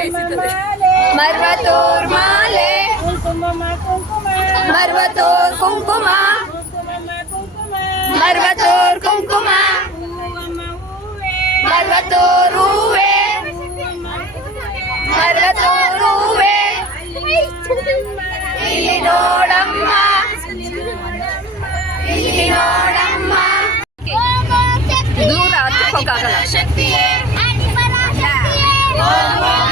मर्वतोर्माले मर्वतोर्कुङ्कुमा मर्वतोर्कुङ्कुमा मर्वतोरुवे मर्वतोरुवे इल्लि नोडम्मा इल्लि नोडम्मा दूरा तुको कागला शक्तिये अनिमरा शक्तिये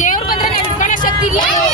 ದೇವ್ರು ಬಂದ್ರೆ ನೆನ್ಕೊಳ್ಳೋ ಶಕ್ತಿ ಇಲ್ಲ